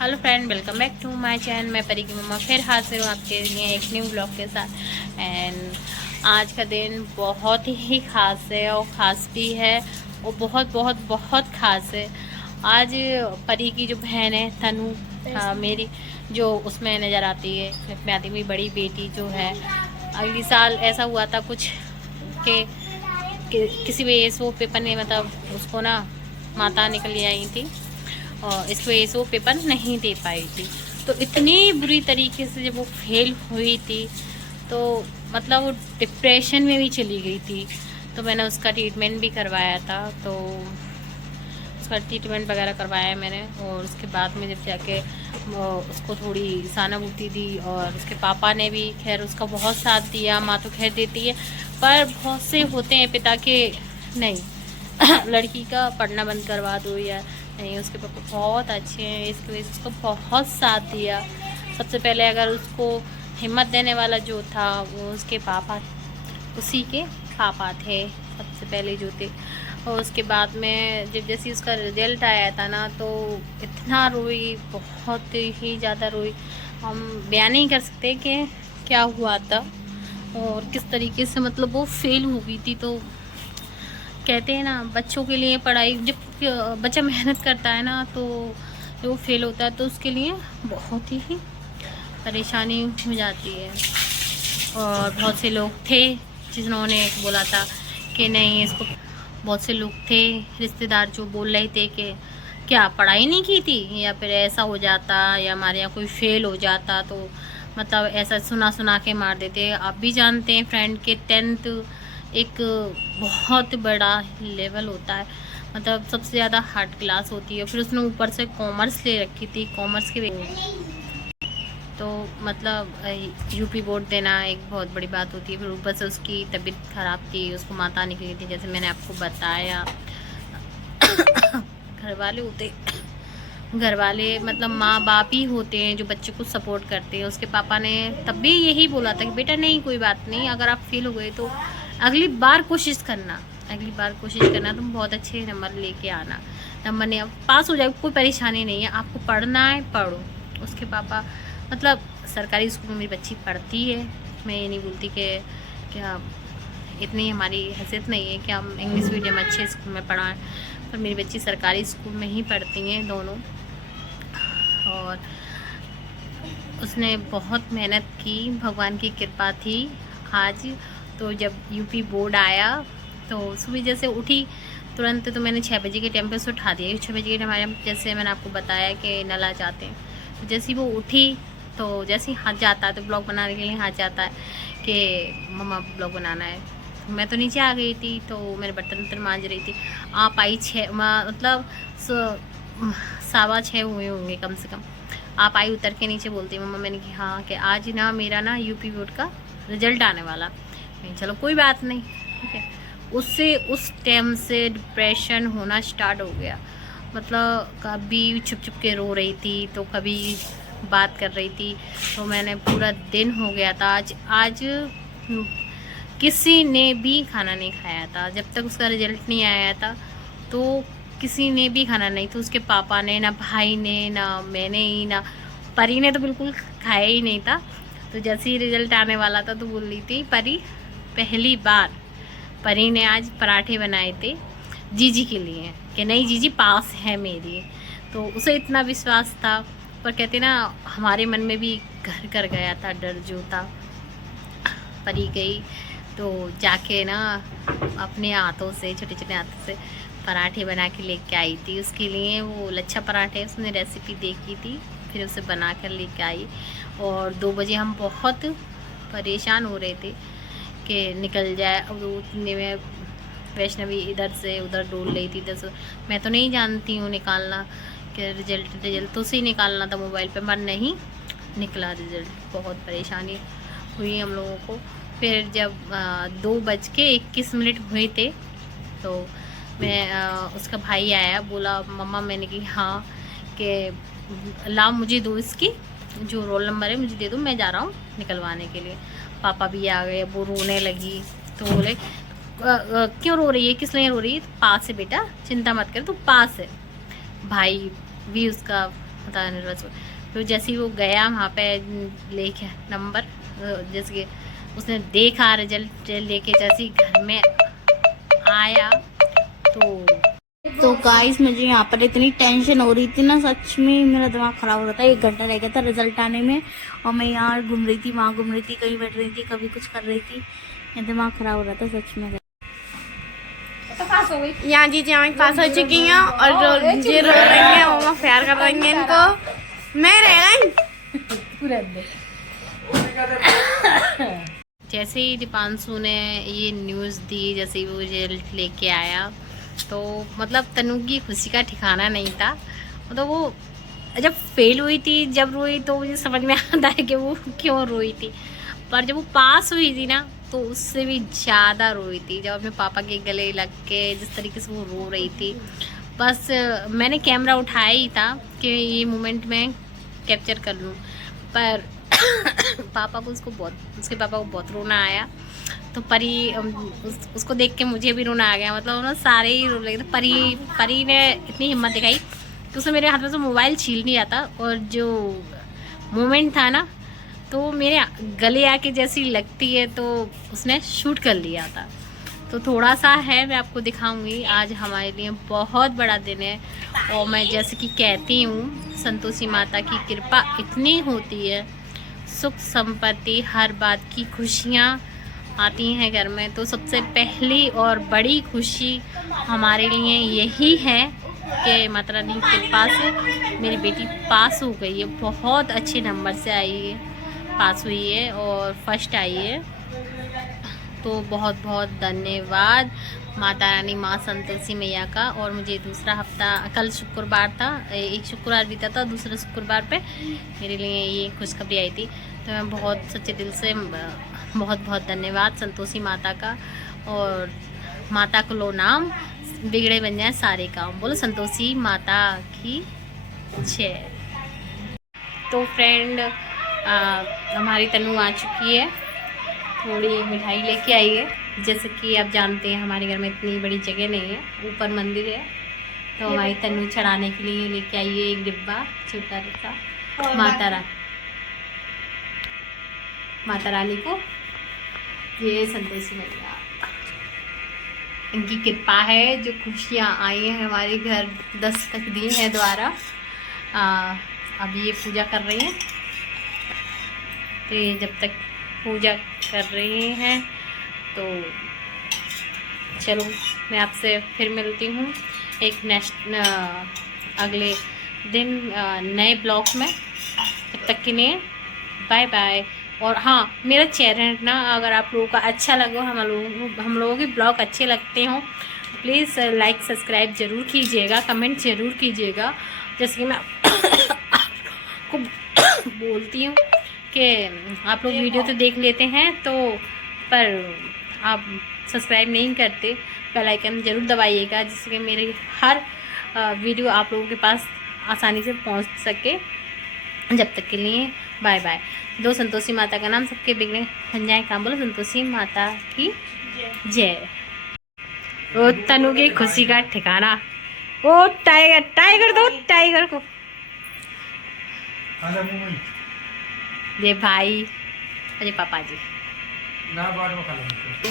Hello friend, welcome back to my channel. मैं परी की मम्मा फिर हाजिर हूँ आपके लिए एक न्यू ब्लॉग के साथ। एंड आज का दिन बहुत ही ख़ास है और ख़ास भी है और बहुत बहुत बहुत ख़ास है। आज परी की जो बहन है तनु, मेरी जो उसमें नज़र आती है, में आती मेरी बड़ी बेटी जो है। अगली साल ऐसा हुआ था कुछ कि किसी वजह से वो पेपर ने मतलब उसको ना माता निकल आई थी और इस वजह से वो पेपर नहीं दे पाई थी। तो इतनी बुरी तरीके से जब वो फेल हुई थी तो मतलब वो डिप्रेशन में भी चली गई थी। तो मैंने उसका ट्रीटमेंट भी करवाया था, तो उसका ट्रीटमेंट वगैरह करवाया मैंने। और उसके बाद में जब जाके उसको थोड़ी सहानुभूति दी और उसके पापा ने भी खैर उसका बहुत साथ दिया। माँ तो खैर देती है, पर बहुत से होते हैं पिता के नहीं लड़की का पढ़ना बंद करवा दो या नहीं। उसके पापा बहुत अच्छे हैं, इसकी वजह से उसको बहुत साथ दिया। सबसे पहले अगर उसको हिम्मत देने वाला जो था वो उसके पापा, उसी के पापा थे सबसे पहले जो थे। और उसके बाद में जब जैसे उसका रिजल्ट आया था ना, तो इतना रोई, बहुत ही ज़्यादा रोई। हम बयान नहीं कर सकते कि क्या हुआ था और किस तरीके से मतलब वो फेल हो गई थी। तो कहते हैं ना, बच्चों के लिए पढ़ाई, जब बच्चा मेहनत करता है ना तो जो फेल होता है तो उसके लिए बहुत ही परेशानी हो जाती है। और बहुत से लोग थे जिन्होंने बोला था कि नहीं इसको, बहुत से लोग थे रिश्तेदार जो बोल रहे थे कि क्या पढ़ाई नहीं की थी, या फिर ऐसा हो जाता या हमारे यहाँ कोई फेल हो जाता तो मतलब ऐसा सुना सुना के मार देते। आप भी जानते हैं फ्रेंड के 10th एक बहुत बड़ा लेवल होता है, मतलब सबसे ज़्यादा हार्ड क्लास होती है। फिर उसने ऊपर से कॉमर्स ले रखी थी, कॉमर्स के तो मतलब यूपी बोर्ड देना एक बहुत बड़ी बात होती है। फिर ऊपर से उसकी तबीयत ख़राब थी, उसको माता निकली थी जैसे मैंने आपको बताया। घर वाले होते, घर वाले मतलब माँ बाप ही होते हैं जो बच्चे को सपोर्ट करते हैं। उसके पापा ने तब भी यही बोला था कि बेटा नहीं, कोई बात नहीं, अगर आप फेल हो गए तो अगली बार कोशिश करना, अगली बार कोशिश करना, तुम बहुत अच्छे नंबर लेके आना, नंबर नहीं पास हो जाए कोई परेशानी नहीं है, आपको पढ़ना है पढ़ो। उसके पापा मतलब सरकारी स्कूल में मेरी बच्ची पढ़ती है, मैं ये नहीं बोलती कि क्या इतनी हमारी हैसियत नहीं है कि हम इंग्लिश मीडियम अच्छे स्कूल में पढ़ाएं, पर मेरी बच्ची सरकारी स्कूल में ही पढ़ती हैं दोनों। और उसने बहुत मेहनत की, भगवान की कृपा थी आज। तो जब यूपी बोर्ड आया तो सुबह जैसे उठी तुरंत, तो मैंने 6 बजे के टाइम पे उसे उठा दिया। 6 बजे के टाइम हमारे जैसे मैंने आपको बताया कि नला जाते हैं, तो जैसे ही वो उठी तो जैसे ही हाथ जाता है तो ब्लॉग बनाने के लिए हाथ जाता है कि मम्मा ब्लॉग बनाना है। तो मैं तो नीचे आ गई थी, तो मेरे बर्तन वर्तन मांज रही थी। आप आई 6 मतलब 6:15 हुए होंगे कम से कम। आप आई उतर के नीचे, बोलती मम्मा, मैंने कि हाँ, कि आज ना मेरा ना यूपी बोर्ड का रिजल्ट आने वाला। चलो कोई बात नहीं, ठीक है। उससे उस टाइम से डिप्रेशन होना स्टार्ट हो गया। मतलब कभी छुप छुप के रो रही थी तो कभी बात कर रही थी। तो मैंने पूरा दिन हो गया था आज आज किसी ने भी खाना नहीं खाया था जब तक उसका रिजल्ट नहीं आया था। तो किसी ने भी खाना नहीं, तो उसके पापा ने, ना भाई ने, ना मैंने ही, ना परी ने तो बिल्कुल खाया ही नहीं था। तो जैसे ही रिजल्ट आने वाला था तो बोल रही थी परी, पहली बार परी ने आज पराठे बनाए थे जीजी के लिए कि नहीं जीजी पास है मेरी। तो उसे इतना विश्वास था, पर कहते ना हमारे मन में भी घर कर गया था डर जो था। परी गई तो जाके ना अपने हाथों से, छोटे छोटे हाथों से पराठे बना के लेके आई थी उसके लिए। वो लच्छा पराठे उसने रेसिपी देखी थी, फिर उसे बना कर लेके आई। और 2 बजे हम बहुत परेशान हो रहे थे कि निकल जाए। अब उतने में वैष्णवी इधर से उधर डोल रही थी, इधर से। मैं तो नहीं जानती हूँ निकालना कि रिजल्ट तो से ही निकालना था मोबाइल पे, पर नहीं निकला रिजल्ट। बहुत परेशानी हुई हम लोगों को। फिर जब 2:21 हुए थे तो मैं उसका भाई आया, बोला मम्मा, मैंने कि हाँ, कि ला मुझे दो इसकी जो रोल नंबर है मुझे दे दो, मैं जा रहा हूँ निकलवाने के लिए। पापा भी आ गए, वो रोने लगी। तो बोले क्यों रो रही है, किस लिए रो रही है? तो पास है बेटा, चिंता मत कर, तो पास है। भाई भी उसका पता नहीं बस। तो जैसे ही वो गया वहाँ पे लेके नंबर, जैसे कि उसने देखा रिजल्ट लेके, जैसे ही घर में आया तो गाइस मुझे यहाँ पर इतनी टेंशन हो रही थी ना, सच में मेरा दिमाग खराब हो रहा था। 1 घंटा रह गया था रिजल्ट आने में और मैं यहाँ घूम रही थी, वहाँ घूम रही थी, कहीं बैठ रही थी, कभी कुछ कर रही थी। दिमाग खराब हो रहा था सच में। तो पास हो गई यहाँ जी, यहाँ पास हो चुकी हैं और जो रो रही हैं वो प्यार कर रही हैं इनको। मैं रह गई जैसे ही दीपांशु ने ये न्यूज़ दी, जैसे ही वो रिजल्ट लेके आया, तो मतलब तनु की खुशी का ठिकाना नहीं था। मतलब वो जब फेल हुई थी, जब रोई, तो मुझे समझ में आता है कि वो क्यों रोई थी। पर जब वो पास हुई थी ना, तो उससे भी ज़्यादा रोई थी। जब अपने पापा के गले लग के जिस तरीके से वो रो रही थी, बस मैंने कैमरा उठाया ही था कि ये मोमेंट मैं कैप्चर कर लूँ। पर पापा को उसके पापा को बहुत रोना आया। तो परी उसको देख के मुझे भी रोना आ गया। मतलब उन्होंने सारे ही रो रहे थे। परी ने इतनी हिम्मत दिखाई कि उसने मेरे हाथ में से मोबाइल छीन लिया था, और जो मोमेंट था ना, तो मेरे गले आके जैसी लगती है, तो उसने शूट कर लिया था। तो थोड़ा सा है, मैं आपको दिखाऊंगी। आज हमारे लिए बहुत बड़ा दिन है, और मैं जैसे कि कहती हूँ, संतोषी माता की कृपा इतनी होती है, सुख संपत्ति, हर बात की खुशियाँ आती हैं घर में। तो सबसे पहली और बड़ी खुशी हमारे लिए यही है कि माता रानी की कृपा से मेरी बेटी पास हो गई है, बहुत अच्छे नंबर से आई है, पास हुई है और फर्स्ट आई है। तो बहुत बहुत धन्यवाद माता रानी, माँ संतोषी मैया का। और मुझे दूसरा हफ्ता, कल शुक्रवार था, एक शुक्रवार बीता था, दूसरे शुक्रवार पे मेरे लिए ये खुशखबरी आई थी। तो मैं बहुत सच्चे दिल से बहुत बहुत धन्यवाद संतोषी माता का। और माता को लो नाम, बिगड़े बन जाए सारे काम। बोलो संतोषी माता की जय। तो फ्रेंड, हमारी तनु आ चुकी है, थोड़ी मिठाई लेके आई है। जैसे कि आप जानते हैं हमारे घर में इतनी बड़ी जगह नहीं है, ऊपर मंदिर है, तो हमारी तनु चढ़ाने के लिए लेके आई है एक डिब्बा छोटा सा। माता रानी को, ये संतोषी मैया, इनकी कृपा है जो खुशियाँ आई हैं हमारे घर, 10 तक दी है द्वारा। अभी ये पूजा कर रही हैं, तो ये जब तक पूजा कर रही हैं, तो चलो मैं आपसे फिर मिलती हूँ एक नेक्स्ट अगले दिन नए ब्लॉग में। तब तक के लिए बाय बाय। और हाँ, मेरा चैनल ना अगर आप लोगों का अच्छा लगे, हम लोगों के ब्लॉग अच्छे लगते हों, प्लीज़ लाइक सब्सक्राइब ज़रूर कीजिएगा, कमेंट ज़रूर कीजिएगा। जैसे कि मैं आपको बोलती हूँ कि आप लोग वीडियो तो देख लेते हैं, तो पर आप सब्सक्राइब नहीं करते, बेल आइकन ज़रूर दबाइएगा, जिससे कि मेरी हर वीडियो आप लोगों के पास आसानी से पहुंच सके। जब तक के लिए बाय बाय। दो संतोषी माता का नाम सबके बिगड़े बन जाए काम। बोलो संतोषी माता की जय। ओ तनु की खुशी का ठिकाना, ओ टाइगर दो टाइगर को दे भाई, अरे पापा जी ना बाद में खा लेंगे।